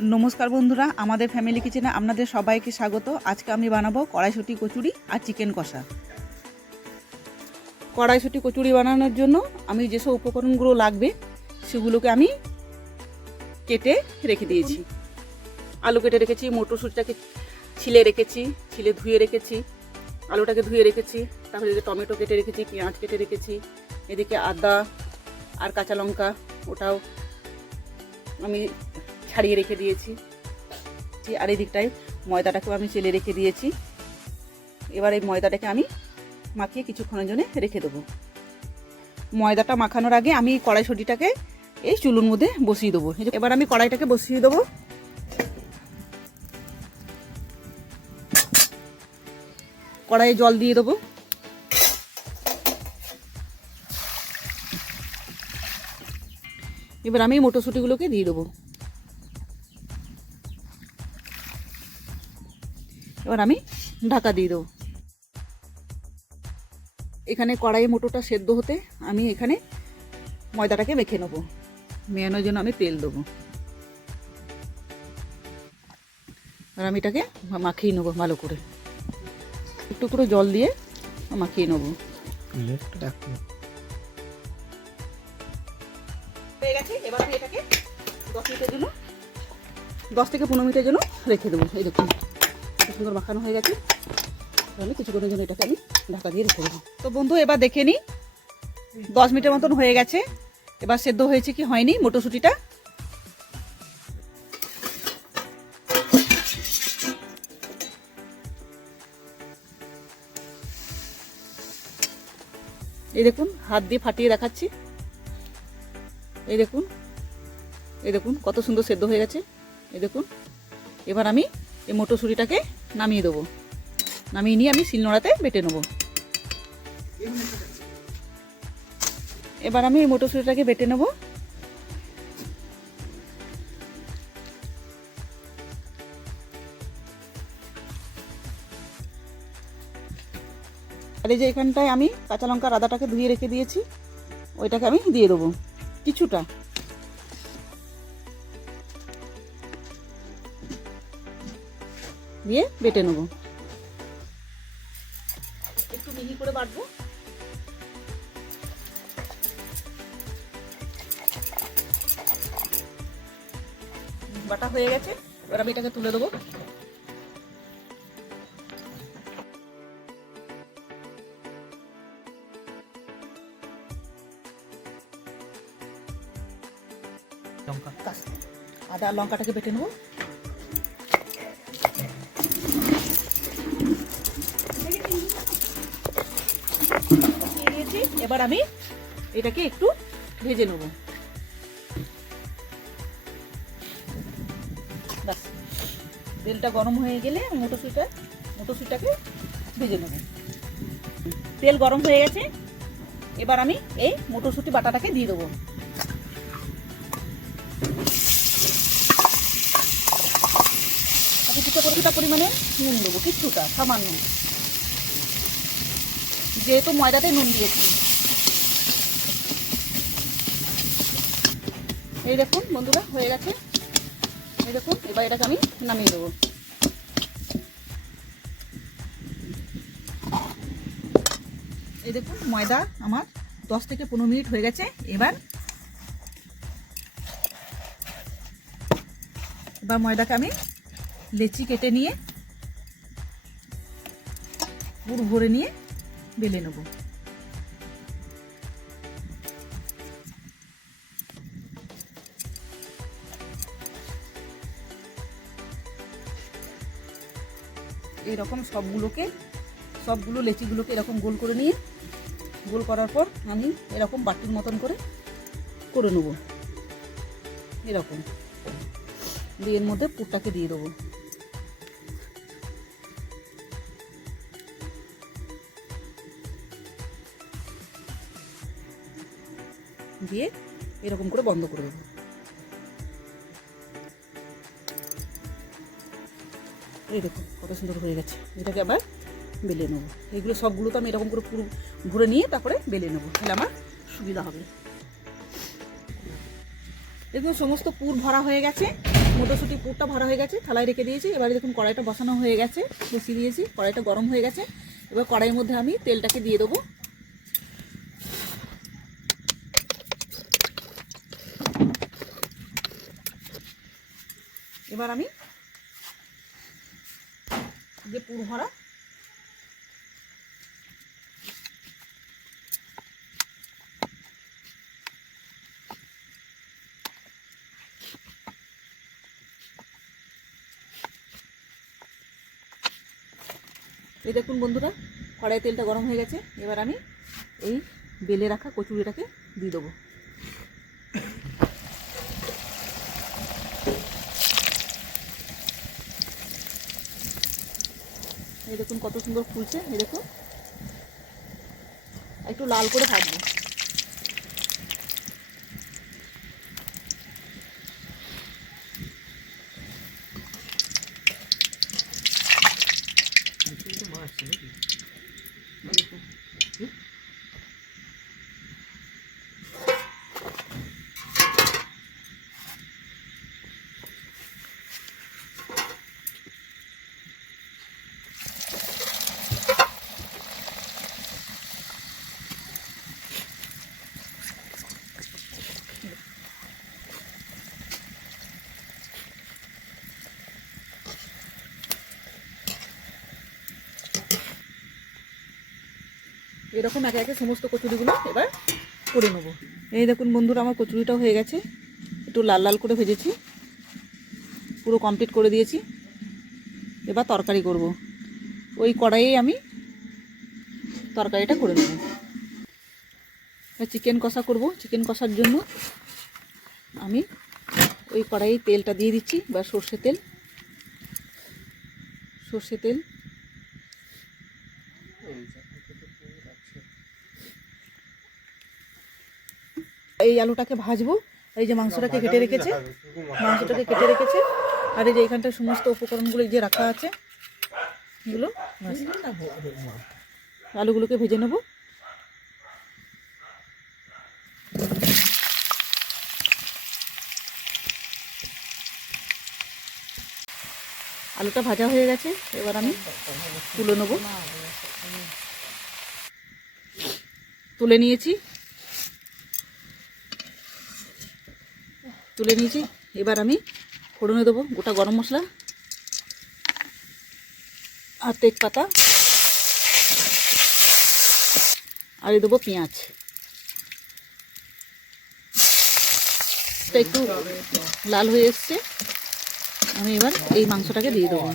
नमस्कार बंधुरा आमादेर फैमिली किचेने आपनादेर सबाइके स्वागत। आज के आमी बानाबो कड़ाईशुटी कचुरी और चिकेन कषा। कड़ाईशुटी कचुरी बानानोर जोन्नो आमी जे सब उपकरणगुलो लागबे सेगुलोके आमी केटे रेखे दिएछि। आलू केटे रेखेछि, मटरशुटिटाके छिले रेखेछि, छिले धुए रेखेछि, आलूटाके धुए रेखेछि, तारपरे एदिके टमेटो केटे रेखेछि, पेঁয়াজ केटे रेखेछि, एदिके आदा और काँचा लंका ओटाओ आमी ছাড়িয়ে রেখে দিয়েছি। আর এই দিকটায় ময়দাটাকেও আমি চেলে রেখে দিয়েছি। এবার এই ময়দাটাকে আমি মাখিয়ে কিছুক্ষণের জন্য রেখে দেবো। ময়দাটা মাখানোর আগে আমি কড়াইশুঁটিটাকে এই চুলোর মধ্যে বসিয়ে দেবো। এবার আমি কড়াইটাকে বসিয়ে দেবো। কড়াইয়ে জল দিয়ে দেবো। এবার আমি মটরশুঁটিগুলোকে দিয়ে দেবো। এবার আমি ঢাকা দিয়ে দেবো। এখানে কড়াইয়ে মটরটা সেদ্ধ হতে আমি এখানে ময়দাটাকে মেখে নেবো। মেয়ানোর জন্য আমি তেল দেবো। আর আমি এটাকে মাখিয়ে নেবো ভালো করে, একটু করে জল দিয়ে মাখিয়ে নেবো। হয়ে গেছে। এবার আমি এটাকে 10 থেকে 15 মিনিটের জন্য রেখে দেবো। এই দেখুন সুন্দর মাখানো হয়ে গেছে। তাহলে কিছুক্ষণের জন্য এটাকে আমি ঢাকা দিয়ে রেখে দেবো। তো বন্ধু এবার দেখে নিই 10 মিনিটের মতন হয়ে গেছে। এবার সেদ্ধ হয়েছে কি হয়নি মটরশুঁটিটা। এই দেখুন হাত দিয়ে ফাটিয়ে দেখাচ্ছি। এই দেখুন, এই দেখুন কত সুন্দর সেদ্ধ হয়ে গেছে। এই দেখুন এবার আমি এই মটরশুঁটিটাকে নামিয়ে দেবো। নামিয়ে নিয়ে আমি শিলনোড়াতে বেটে নেবো। এবার আমি এই মটরশুঁটিটাকে বেটে নেবো। আর এই যে এখানটায় আমি কাঁচা লঙ্কার আদাটাকে ধুয়ে রেখে দিয়েছি, ওইটাকে আমি দিয়ে দেবো কিছুটা। দিয়ে বেটে নেবো। একটু মিহি করে বাটবো। বাটা হয়ে গেছে। এবার আমি এটাকে তুলে দেবো। আদা লঙ্কাটাকে বেটে নেবো। এবার আমি এটাকে একটু ভেজে নেব। ব্যাস তেলটা গরম হয়ে গেলে মটরশুঁটিটাকে ভেজে নেব। তেল গরম হয়ে গেছে। এবার আমি এই মটরশুঁটি বাটাটাকে দিয়ে দেবো। কিছুটা পরিমাণে নুন দেবো, কিছুটা সামান্য, যেহেতু ময়দাতে নুন দিয়েছি। এই দেখুন বন্ধুরা হয়ে গেছে। এই দেখুন এবার এটাকে আমি নামিয়ে দেবো। এই দেখুন ময়দা আমার 10 থেকে 15 মিনিট হয়ে গেছে। এবার ময়দাকে আমি লেচি কেটে নিয়ে পুর ভরে নিয়ে বেলে নেব। এইরকম সবগুলো লেচিগুলোকে এরকম গোল করে নিয়ে, গোল করার পর আমি এরকম বাটির মতন করে নেব। এরকম দিয়ে এর মধ্যে পুরটাকে দিয়ে দেবো। দিয়ে এরকম করে বন্ধ করে দেবো। এই দেখুন কত সুন্দর হয়ে গেছে। এটাকে আবার বেলে নেবো। এগুলো সবগুলো তো আমি এরকম করে পুরো ভরে নিয়ে তারপরে বেলে নেবো, তাহলে আমার সুবিধা হবে। দেখুন সমস্ত পুর ভরা হয়ে গেছে। মটরশুঁটি পুরটা ভরা হয়ে গেছে, থালায় রেখে দিয়েছি। এবারে দেখুন কড়াইটা বসানো হয়ে গেছে, বসিয়ে দিয়েছি, কড়াইটা গরম হয়ে গেছে। এবার কড়াইয়ের মধ্যে আমি তেলটাকে দিয়ে দেবো। এবার আমি যে পুর ভরা এই দেখুন বন্ধুরা, কড়াই তেলটা গরম হয়ে গেছে। এবার আমি এই বেলে রাখা কচুরিটাকে দিয়ে দেবো। এই দেখুন কত সুন্দর ফুলছে, এই দেখুন একটু লাল করে ভাজবো। এরকম একে একে সমস্ত কচুরিগুলো এবার করে নেব। এই দেখুন বন্ধুরা, আমার কচুরিটাও হয়ে গেছে, একটু লাল লাল করে ভেজেছি, পুরো কমপ্লিট করে দিয়েছি। এবার তরকারি করব, ওই কড়াইয়ে আমি তরকারিটা করে নেব। চিকেন কষা করব। চিকেন কষার জন্য আমি ওই কড়াইয়ে তেলটা দিয়ে দিচ্ছি, বা সর্ষে তেল। এই আলুটাকে ভাজবো। এই যে মাংসটাকে কেটে রেখেছে, আর এই যে এখানটায় সমস্ত উপকরণগুলো যে রাখা আছে, এগুলো আলুগুলোকে ভেজে নেব। আলুটা ভাজা হয়ে গেছে, এবার আমি তুলে নেব। তুলে নিয়েছি। এবার আমি ফোড়নে দেবো গোটা গরম মশলা আর তেজপাতা, আর দেবো পেঁয়াজ। একটু লাল হয়ে এসছে, আমি এবার এই মাংসটাকে দিয়ে দেবো।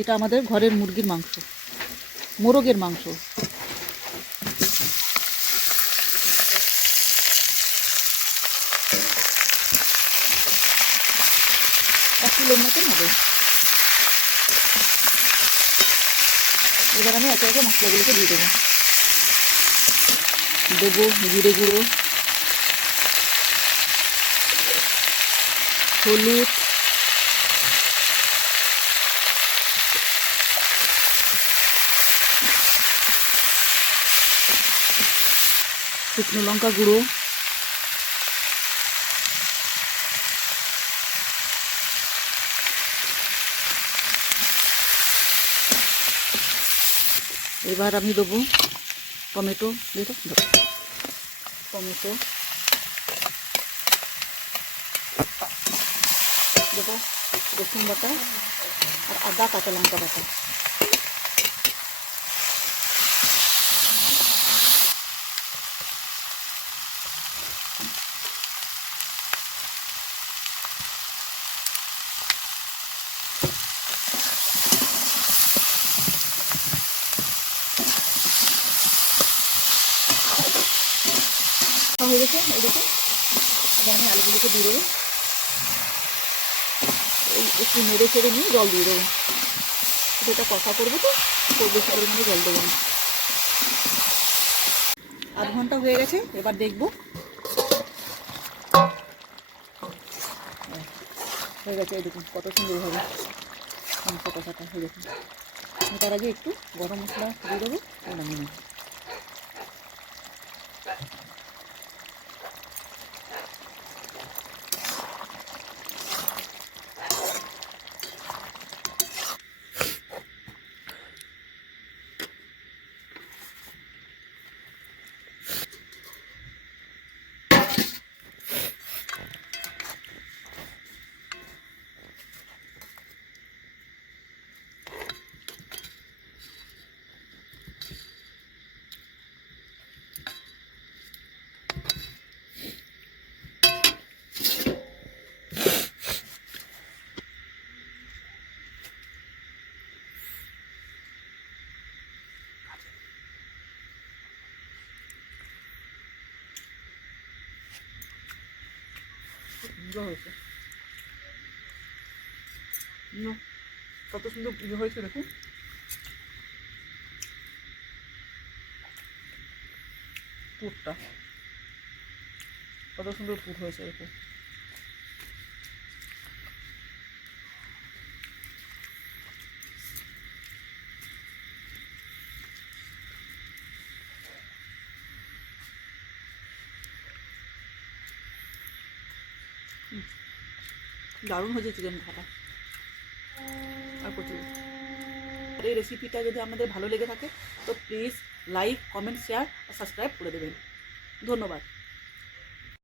এটা আমাদের ঘরের মুরগির মাংস, মোরগের মাংস। কিলোর মতন হবে। এবার আমি একে একে মশলাগুলোকে দিয়ে দেবো। জিরে গুঁড়ো, হলুদ, শুকনো লঙ্কা গুঁড়ো, এবার আমি দেবো টমেটো, দেবো রসুন বাটা আর আদা কাঁচা লঙ্কা বাটা। হয়ে গেছে, এদিকে এবার আমি আলুগুলোকে দিয়ে দেবো। একটু নেড়ে ছেড়ে নিয়ে জল দিয়ে দেবো। এটা কষা করবো, তো খুব বেশি পরিমাণে জল দেবো না। আধ ঘন্টা হয়ে গেছে, এবার দেখবো। হয়ে গেছে, এই দেখুন কত সুন্দরভাবে মাংস কষাটা হয়ে গেছে। তার আগে একটু গরম মশলা দিয়ে দেবো, নামিয়ে নেব। সুন্দর হয়েছে, কত সুন্দর ইয়ে হয়েছে দেখুন। পুরটা কত সুন্দর পুর হয়েছে দেখুন। দারুণ হয়েছে চিকেন ভাপা আর কচুরি। আর এই রেসিপিটা যদি আপনাদের ভালো লেগে থাকে তো প্লিজ লাইক, কমেন্ট, শেয়ার আর সাবস্ক্রাইব করে দেবেন। ধন্যবাদ।